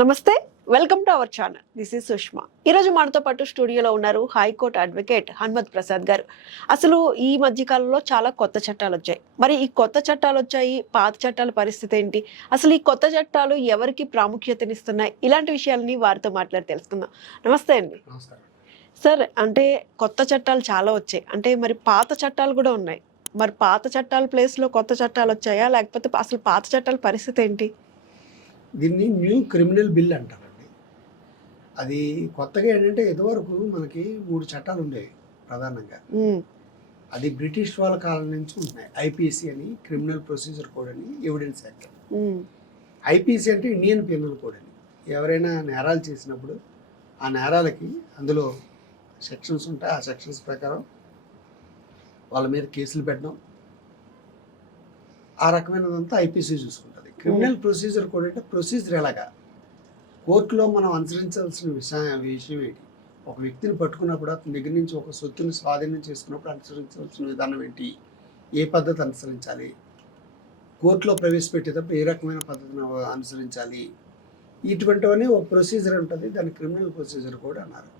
నమస్తే welcome to our channel. This is Sushma. ఈరోజు మనతో పాటు స్టూడియోలో ఉన్నారు హైకోర్టు అడ్వకేట్ హనుమత్ ప్రసాద్ గారు. అసలు ఈ మధ్య కాలంలో చాలా కొత్త చట్టాలు వచ్చాయి. మరి ఈ కొత్త చట్టాలు వచ్చాయి పాత చట్టాల పరిస్థితి ఏంటి? అసలు ఈ కొత్త చట్టాలు ఎవరికి ప్రాముఖ్యతనిస్తున్నాయి ఇలాంటి విషయాలని వారితో మాట్లాడి తెలుసుకుందాం. నమస్తే అండి. సార్ అంటే కొత్త చట్టాలు చాలా వచ్చాయి. అంటే మరి పాత చట్టాలు కూడా ఉన్నాయి. మరి పాత చట్టాల ప్లేస్లో కొత్త చట్టాలు వచ్చాయా? లేకపోతే అసలు పాత చట్టాల పరిస్థితి ఏంటి? దీన్ని న్యూ క్రిమినల్ బిల్ అంటారండి. అది కొత్తగా ఏంటంటే ఇదివరకు మనకి మూడు చట్టాలు ఉండేవి ప్రధానంగా. అది బ్రిటిష్ వాళ్ళ కాలం నుంచి ఉన్నాయి. ఐపీసీ అని క్రిమినల్ ప్రొసీజర్ కోడ్ అని ఎవిడెన్స్ యాక్ట్ ఐపీసీ అంటే ఇండియన్ పీనల్ కోడ్ అని. ఎవరైనా నేరాలు చేసినప్పుడు ఆ నేరాలకి అందులో సెక్షన్స్ ఉంటాయి. ఆ సెక్షన్స్ ప్రకారం వాళ్ళ మీద కేసులు పెట్టడం. ఆ రకమైనదంతా ఐపీసీ చూసుకుంటుంది. క్రిమినల్ ప్రొసీజర్ కోడ్ అంటే ప్రొసీజర్ ఎలాగా? కోర్టులో మనం అనుసరించాల్సిన విషయం విషయం ఏంటి? ఒక వ్యక్తిని పట్టుకున్నప్పుడు అతని దగ్గర నుంచి ఒక సొత్తుని స్వాధీనం చేసుకున్నప్పుడు అనుసరించాల్సిన విధానం ఏంటి? ఏ పద్ధతి అనుసరించాలి? కోర్టులో ప్రవేశపెట్టేటప్పుడు ఏ రకమైన పద్ధతిని అనుసరించాలి? ఇటువంటివన్నీ ఒక ప్రొసీజర్ ఉంటుంది. దాన్ని క్రిమినల్ ప్రొసీజర్ కూడా అన్నారు.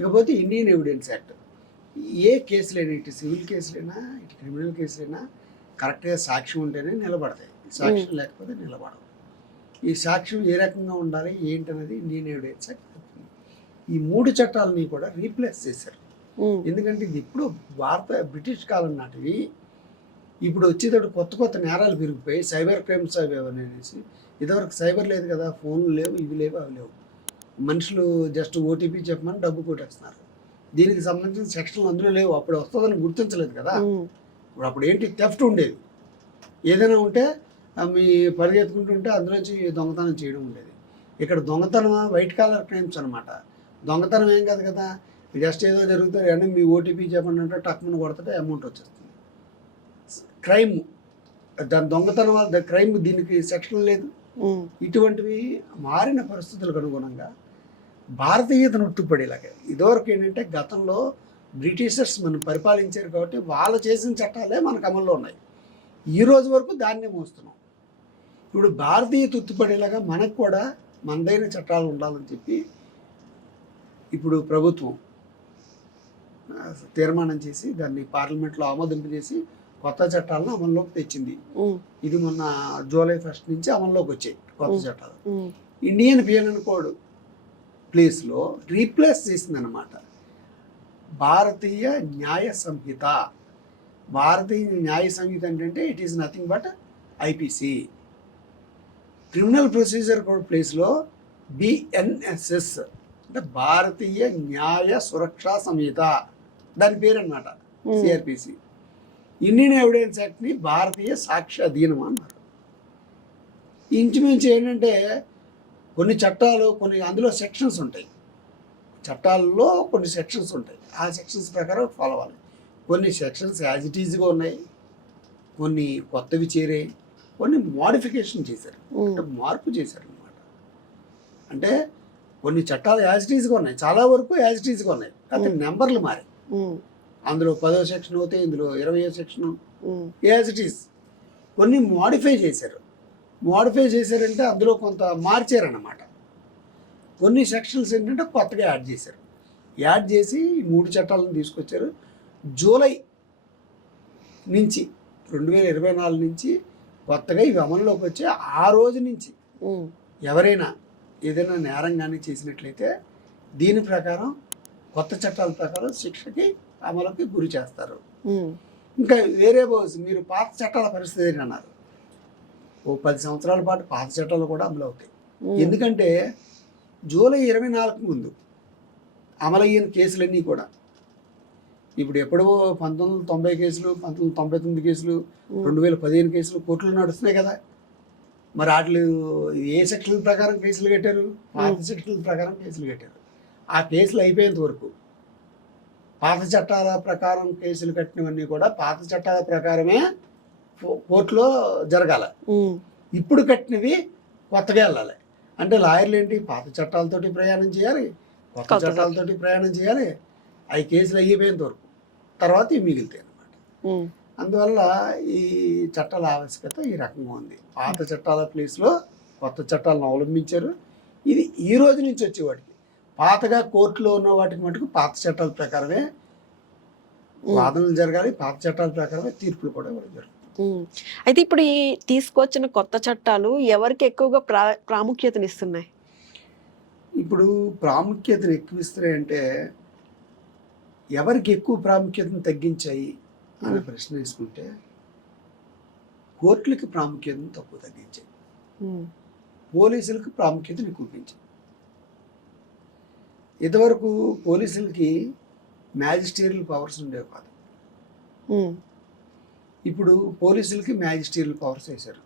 ఇకపోతే ఇండియన్ ఎవిడెన్స్ యాక్ట్. ఏ కేసులైనా ఇటు సివిల్ కేసులైనా ఇటు క్రిమినల్ కేసులైనా కరెక్ట్గా సాక్ష్యం ఉంటేనే నిలబడతాయి. సాక్ష్యం లేకపోతే నిలబడవు. ఈ సాక్ష్యం ఏ రకంగా ఉండాలి ఏంటనేది ఇండియన్ ఎవిడెన్స్. ఈ మూడు చట్టాలని కూడా రీప్లేస్ చేశారు. ఎందుకంటే ఇది ఇప్పుడు భారత బ్రిటిష్ కాలం నాటివి. ఇప్పుడు వచ్చేటప్పుడు కొత్త కొత్త నేరాలు పెరిగిపోయి సైబర్ క్రైమ్స్ అవి అనేసి. ఇదివరకు సైబర్ లేదు కదా ఫోన్లు లేవు ఇవి లేవు అవి లేవు. మనుషులు జస్ట్ ఓటీపీ చెప్పమని డబ్బు కొట్టేస్తున్నారు. దీనికి సంబంధించిన సెక్షన్లు అందులో లేవు. అప్పుడు వస్తుందని గుర్తించలేదు కదా. ఇప్పుడు అప్పుడు ఏంటి థెఫ్ట్ ఉండేది. ఏదైనా ఉంటే మీ పరిగెత్తుకుంటుంటే అందులోంచి దొంగతనం చేయడం ఉండేది. ఇక్కడ దొంగతనం వైట్ కాలర్ క్రైమ్స్ అనమాట దొంగతనం ఏం కాదు కదా? జస్ట్ ఏదో జరుగుతుంది అంటే మీ ఓటీపీ చెప్పండి అంటే టక్మని కొడితే అమౌంట్ వచ్చేస్తుంది. క్రైమ్ దాని దొంగతనం వల్ల క్రైమ్ దీనికి సెక్షన్ లేదు. ఇటువంటివి మారిన పరిస్థితులకు అనుగుణంగా భారతీయతను ఉట్టుపడేలాగా ఇదివరకు ఏంటంటే గతంలో బ్రిటిషర్స్ మనం పరిపాలించారు కాబట్టి వాళ్ళు చేసిన చట్టాలే మనకు అమల్లో ఉన్నాయి. ఈ రోజు వరకు దాన్నే మోస్తున్నాం. ఇప్పుడు భారతీయత ఉత్తుపడేలాగా మనకు కూడా మనదైన చట్టాలు ఉండాలని చెప్పి ఇప్పుడు ప్రభుత్వం తీర్మానం చేసి దాన్ని పార్లమెంట్లో ఆమోదింపజేసి కొత్త చట్టాలను అమల్లోకి తెచ్చింది. ఇది మొన్న జూలై ఫస్ట్ నుంచి అమల్లోకి వచ్చాయి కొత్త. చట్టాలు. ఇండియన్ పిఎన్ఎన్ కోడ్ ప్లేస్లో రీప్లేస్ చేసిందనమాట భారతీయ న్యాయ సంహిత. భారతీయ న్యాయ సంహిత ఏంటంటే it is nothing but IPC criminal procedure code ప్లేస్లో బిఎన్ఎస్ఎస్ అంటే భారతీయ న్యాయ సురక్షా సంహిత. దాని పేరు అనమాట సిఆర్పిసి ఇండియన్ ఎవిడెన్స్ యాక్ట్ని భారతీయ సాక్ష్య అధీనం అన్నారు. ఇంచుమించు ఏంటంటే కొన్ని చట్టాలు కొన్ని అందులో సెక్షన్స్ ఉంటాయి. చట్టాల్లో కొన్ని సెక్షన్స్ ఉంటాయి. ఆ సెక్షన్స్ ప్రకారం ఫాలో అవ్వాలి. కొన్ని సెక్షన్స్ యాజ్ ఇట్ ఈజ్గా ఉన్నాయి. కొన్ని కొత్తవి చేరాయి. కొన్ని మోడిఫికేషన్ చేశారు. అంటే మార్పు చేశారు అనమాట అంటే కొన్ని చట్టాలు యాజ్ ఇట్ ఈజ్గా ఉన్నాయి. చాలా వరకు యాజ్ ఇట్ ఈజ్గా ఉన్నాయి. కాకపోతే నెంబర్లు మారాయి. అందులో పదో సెక్షన్ అవుతే ఇందులో ఇరవయో సెక్షన్ యాజ్ ఇట్ ఈస్ కొన్ని మోడిఫై చేశారు. మోడిఫై చేశారంటే అందులో కొంత మార్చారన్నమాట. కొన్ని సెక్షన్స్ ఏంటంటే కొత్తగా యాడ్ చేశారు. యాడ్ చేసి మూడు చట్టాలను తీసుకొచ్చారు. జూలై నుంచి రెండు వేల ఇరవై నాలుగు నుంచి కొత్తగా ఇవి అమల్లోకి వచ్చి ఆ రోజు నుంచి ఎవరైనా ఏదైనా నేరం కానీ చేసినట్లయితే దీని ప్రకారం కొత్త చట్టాల ప్రకారం శిక్షకి అమలుకి గురి చేస్తారు. ఇంకా వేరే బోస్ మీరు పాత చట్టాల పరిస్థితి ఏంటి అన్నారు. ఓ పది సంవత్సరాల పాటు పాత చట్టాలు కూడా అమలు అవుతాయి. ఎందుకంటే జూలై ఇరవై నాలుగు ముందు అమలయ్యిన కేసులన్నీ కూడా. ఇప్పుడు ఎప్పుడో పంతొమ్మిది వందల తొంభై కేసులు పంతొమ్మిది వందల తొంభై తొమ్మిది కేసులు రెండు వేల పదిహేను కేసులు కోర్టులు నడుస్తున్నాయి కదా. మరి వాటిలు ఏ సెక్షన్ల ప్రకారం కేసులు కట్టారు? పాత సెక్షన్ల ప్రకారం కేసులు కట్టారు. ఆ కేసులు అయిపోయేంత వరకు పాత చట్టాల ప్రకారం కేసులు కట్టినవన్నీ కూడా పాత చట్టాల ప్రకారమే కోర్టులో జరగాల. ఇప్పుడు కట్టినవి కొత్తగా వెళ్ళాలి. అంటే లాయర్లు ఏంటి? పాత చట్టాలతోటి ప్రయాణం చేయాలి కొత్త చట్టాలతోటి ప్రయాణం చేయాలి. అవి కేసులు అయిపోయేంత వరకు. తర్వాత ఇవి మిగులుతాయి అన్నమాట. ఉమ్, అందువల్ల ఈ చట్టాల ఆవశ్యకత ఈ రకంగా ఉంది. పాత చట్టాల ప్లేస్లో కొత్త చట్టాలను అవలంబించారు. ఇది ఈ రోజు నుంచి వచ్చే వాటికి పాతగా కోర్టులో ఉన్న వాటికి మటుకు పాత చట్టాల ప్రకారమే వాదనలు జరగాలి పాత చట్టాల ప్రకారమే తీర్పులు కూడా ఇవ్వడం జరుగుతుంది. అయితే ఇప్పుడు ఈ తీసుకొచ్చిన కొత్త చట్టాలు ఎవరికి ఎక్కువగా ప్రా ప్రాముఖ్యతనిస్తున్నాయి? ఇప్పుడు ప్రాముఖ్యతను ఎక్కువ ఇస్తున్నాయంటే ఎవరికి ఎక్కువ ప్రాముఖ్యతను తగ్గించాయి అనే ప్రశ్న వేసుకుంటే కోర్టులకి ప్రాముఖ్యతను తక్కువ తగ్గించాయి. పోలీసులకు ప్రాముఖ్యతను ఎక్కువ పెంచాయి. ఇదివరకు పోలీసులకి మ్యాజిస్ట్రియల్ పవర్స్ ఉండేవి కాదు. ఇప్పుడు పోలీసులకి మ్యాజిస్ట్రియల్ పవర్స్ వేశారు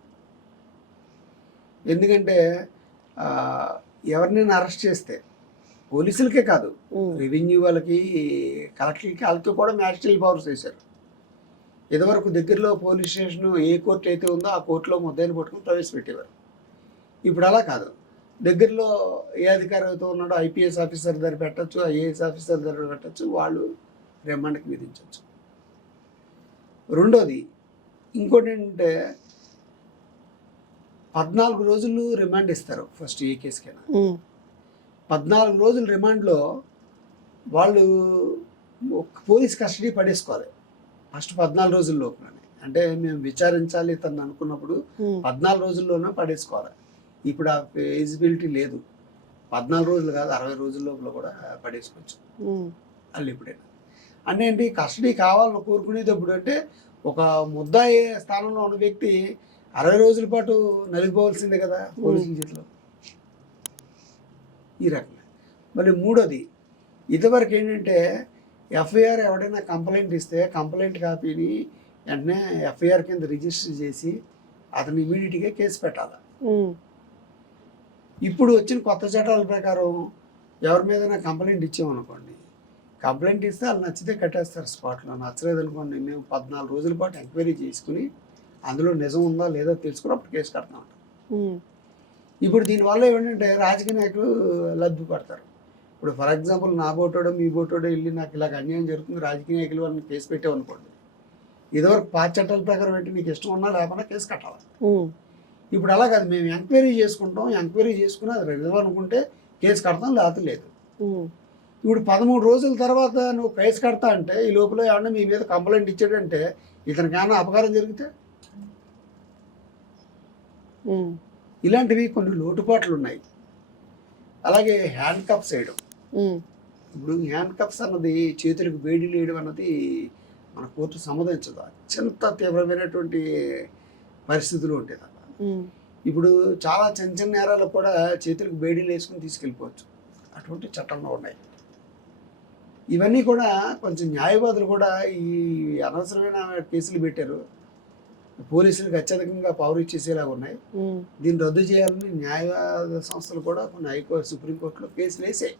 ఎందుకంటే ఎవరినైనా అరెస్ట్ చేస్తే పోలీసులకే కాదు. రెవెన్యూ వాళ్ళకి కలెక్టర్లకి వాళ్ళకి కూడా మ్యాజిస్ట్రియల్ పవర్స్ వేశారు ఇదివరకు దగ్గరలో పోలీస్ స్టేషన్ ఏ కోర్టు అయితే ఉందో ఆ కోర్టులో ముద్దాయిని పట్టుకుని ప్రవేశపెట్టేవారు. ఇప్పుడు అలా కాదు. దగ్గరలో ఏ అధికారి అయితే ఉన్నాడో ఐపీఎస్ ఆఫీసర్ దగ్గర పెట్టచ్చు ఐఏఎస్ ఆఫీసర్ దగ్గర పెట్టచ్చు వాళ్ళు రిమాండ్కి విధించవచ్చు రెండోది ఇంకోటి ఏంటంటే పద్నాలుగు రోజులు రిమాండ్ ఇస్తారు ఫస్ట్ ఏ కేసుకైనా. పద్నాలుగు రోజులు రిమాండ్లో వాళ్ళు పోలీస్ కస్టడీ పడేసుకోవాలి. ఫస్ట్ పద్నాలుగు రోజుల లోపునని అంటే మేము విచారించాలి తను అనుకున్నప్పుడు. పద్నాలుగు రోజుల్లోనే పడేసుకోవాలి. ఇప్పుడు ఆ ఎలిజిబిలిటీ లేదు. పద్నాలుగు రోజులు కాదు అరవై రోజుల లోపల కూడా పడేసుకోవచ్చు. వాళ్ళు ఇప్పుడైనా? అంటే ఏంటి కస్టడీ కావాలని కోరుకునేటప్పుడు అంటే ఒక ముద్దాయి స్థానంలో ఉన్న వ్యక్తి అరవై రోజుల పాటు నలిగిపోవాల్సిందే కదా పోలీసుల చేతిలో ఈ రకంగా మరి మూడోది ఇదివరకు ఏంటంటే ఎఫ్ఐఆర్ ఎవడైనా కంప్లైంట్ ఇస్తే కంప్లైంట్ కాపీని వెంటనే ఎఫ్ఐఆర్ కింద రిజిస్టర్ చేసి అతను ఇమీడియట్గా కేసు పెట్టాలి. ఇప్పుడు వచ్చిన కొత్త చట్టాల ప్రకారం ఎవరి మీదైనా కంప్లైంట్ ఇచ్చామనుకోండి కంప్లైంట్ ఇస్తే వాళ్ళు నచ్చితే కట్టేస్తారు స్పాట్లో. నచ్చలేదు అనుకోండి మేము పద్నాలుగు రోజుల పాటు ఎంక్వైరీ చేసుకుని అందులో నిజం ఉందా లేదా తెలుసుకుని అప్పుడు కేసు కడతాం. ఉమ్. ఇప్పుడు దీనివల్ల ఏమిటంటే రాజకీయ నాయకులు లబ్ధి పడతారు. ఇప్పుడు ఫర్ ఎగ్జాంపుల్ నా బోటోడో మీ బోటోడో వెళ్ళి నాకు ఇలాగ అన్యాయం జరుగుతుంది రాజకీయ నాయకులు వాళ్ళని కేసు పెట్టామనుకోండి ఇదివరకు పాత చట్టాల ప్రకారం ఏంటి నీకు ఇష్టం ఉన్నా లేకపోయినా కేసు కట్టాలి. ఇప్పుడు అలా కాదు మేము ఎంక్వైరీ చేసుకుంటాం. ఎంక్వైరీ చేసుకుని అది నిజం అనుకుంటే కేసు కడతాం లేకపోతే లేదు. ఇప్పుడు పదమూడు రోజుల తర్వాత నువ్వు కేసు కడతా అంటే ఈ లోపల ఏమన్నా మీ మీద కంప్లైంట్ ఇచ్చాడంటే ఇతనికి ఏమైనా అపకారం జరిగితే. ఇలాంటివి కొన్ని లోటుపాట్లు ఉన్నాయి. అలాగే హ్యాండ్ కప్స్ వేయడం. ఇప్పుడు హ్యాండ్ కప్స్ అన్నది చేతులకు వేడి వేయడం అన్నది మన కోర్టు సమ్మతించదు. అత్యంత తీవ్రమైనటువంటి పరిస్థితులు ఉమ్. ఇప్పుడు చాలా చిన్న చిన్న నేరాలకు కూడా చేతులకు బేడీలు వేసుకుని తీసుకెళ్ళిపోవచ్చు. అటువంటి చట్టంలో ఉన్నాయి. ఇవన్నీ కూడా కొంచెం న్యాయవాదులు కూడా ఈ అనవసరమైన కేసులు పెట్టారు. పోలీసులకు అత్యధికంగా పవర్ ఇచ్చేసేలాగా ఉన్నాయి. దీన్ని రద్దు చేయాలని న్యాయవాద సంస్థలు కూడా కొన్ని హైకోర్టు సుప్రీంకోర్టులో కేసులు వేసాయి.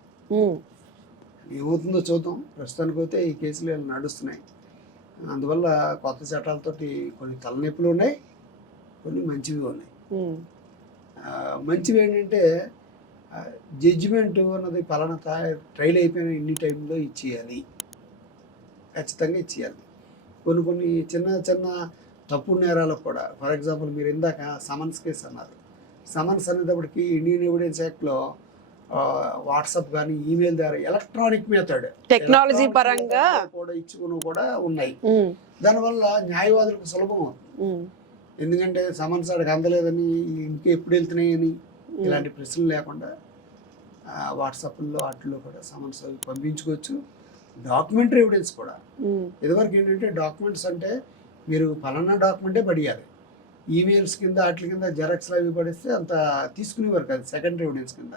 ఏమవుతుందో చూద్దాం. ప్రస్తుతానికి అయితే ఈ కేసులు నడుస్తున్నాయి. అందువల్ల కొత్త చట్టాలతోటి కొన్ని తలనొప్పులు ఉన్నాయి. కొన్ని మంచివి ఉన్నాయి. మంచివి ఏంటంటే జడ్జిమెంట్ అన్నది పలానా ట్రైల్ అయిపోయిన ఇన్ని టైంలో ఇచ్చేయాలి ఖచ్చితంగా ఇచ్చేయాలి కొన్ని కొన్ని చిన్న చిన్న తప్పు నేరాలకు కూడా ఫర్ ఎగ్జాంపుల్ మీరు ఇందాక సమన్స్ కేసు అన్నారు సమన్స్ అనేటప్పటికి ఇండియన్ ఎవిడెన్స్ యాక్ట్లో వాట్సాప్ కానీ ఈమెయిల్ ద్వారా ఎలక్ట్రానిక్ మెథడ్ టెక్నాలజీ పరంగా కూడా ఇచ్చుకుని కూడా ఉన్నాయి. దానివల్ల న్యాయవాదులకు సులభం అవుతుంది. ఎందుకంటే సమన్స్ ఆడికి అందలేదని ఇంకే ఎప్పుడు వెళ్తున్నాయని. ఇలాంటి ప్రశ్నలు లేకుండా వాట్సాప్లో వాటిల్లో కూడా సమన్స్ పంపించుకోవచ్చు. డాక్యుమెంటరీ ఎవిడెన్స్ కూడా. ఇదివరకు ఏంటంటే డాక్యుమెంట్స్ అంటే మీరు ఫలానా డాక్యుమెంటే పడియాలి. ఈమెయిల్స్ కింద వాటి కింద జెరాక్స్లు అవి పడిస్తే అంత తీసుకునేవారు కాదు సెకండరీ ఎవిడెన్స్ కింద.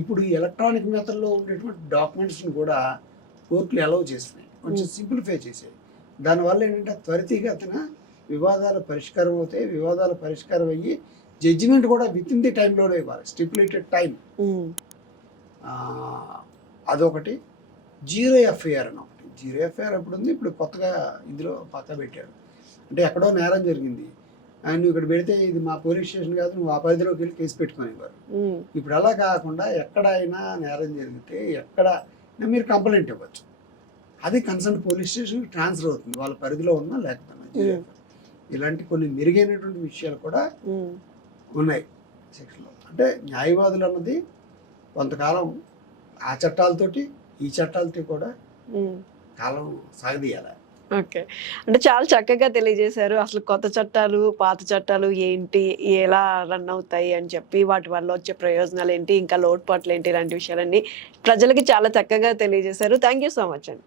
ఇప్పుడు ఎలక్ట్రానిక్ మెథడ్లో ఉండేటువంటి డాక్యుమెంట్స్ని కూడా కోర్టులు అలౌ చేస్తున్నాయి. కొంచెం సింప్లిఫై చేసాయి. దానివల్ల ఏంటంటే త్వరితగతిన వివాదాలు పరిష్కారం అవుతాయి. వివాదాలు పరిష్కారం అయ్యి జడ్జిమెంట్ కూడా విత్ ఇన్ ది టైంలోనే ఇవ్వాలి. Stipulated time. అదొకటి. జీరో ఎఫ్ఐఆర్ అని ఒకటి. జీరో ఎఫ్ఐఆర్ ఎప్పుడు ఉంది ఇప్పుడు కొత్తగా ఇందులో పక్క పెట్టారు. అంటే ఎక్కడో నేరం జరిగింది. ఆయన నువ్వు ఇక్కడ పెడితే ఇది మా పోలీస్ స్టేషన్ కాదు నువ్వు ఆ పరిధిలోకి వెళ్ళి కేసు పెట్టుకునేవారు. ఇప్పుడు అలా కాకుండా ఎక్కడైనా నేరం జరిగితే ఎక్కడ మీరు కంప్లైంట్ ఇవ్వచ్చు. అది కన్సర్న్ పోలీస్ స్టేషన్కి ట్రాన్స్ఫర్ అవుతుంది. వాళ్ళ పరిధిలో ఉన్నా లేకపోయినా. ఇలాంటి కొన్ని మెరుగైనటువంటి విషయాలు కూడా. ఉన్నాయి. సెక్షన్లో అంటే న్యాయవాదులు అన్నది కొంతకాలం ఆ చట్టాలతోటి ఈ చట్టాలతో కూడా. కాలం సాగదీయాలి. ఓకే. అంటే చాలా చక్కగా తెలియజేశారు. అసలు కొత్త చట్టాలు పాత చట్టాలు ఏంటి ఎలా రన్ అవుతాయి అని చెప్పి వాటి వల్ల వచ్చే ప్రయోజనాలు ఏంటి ఇంకా లోటుపాట్లు ఏంటి ఇలాంటి విషయాలన్నీ ప్రజలకి చాలా చక్కగా తెలియజేశారు. థ్యాంక్ యూ సో మచ్ అండి.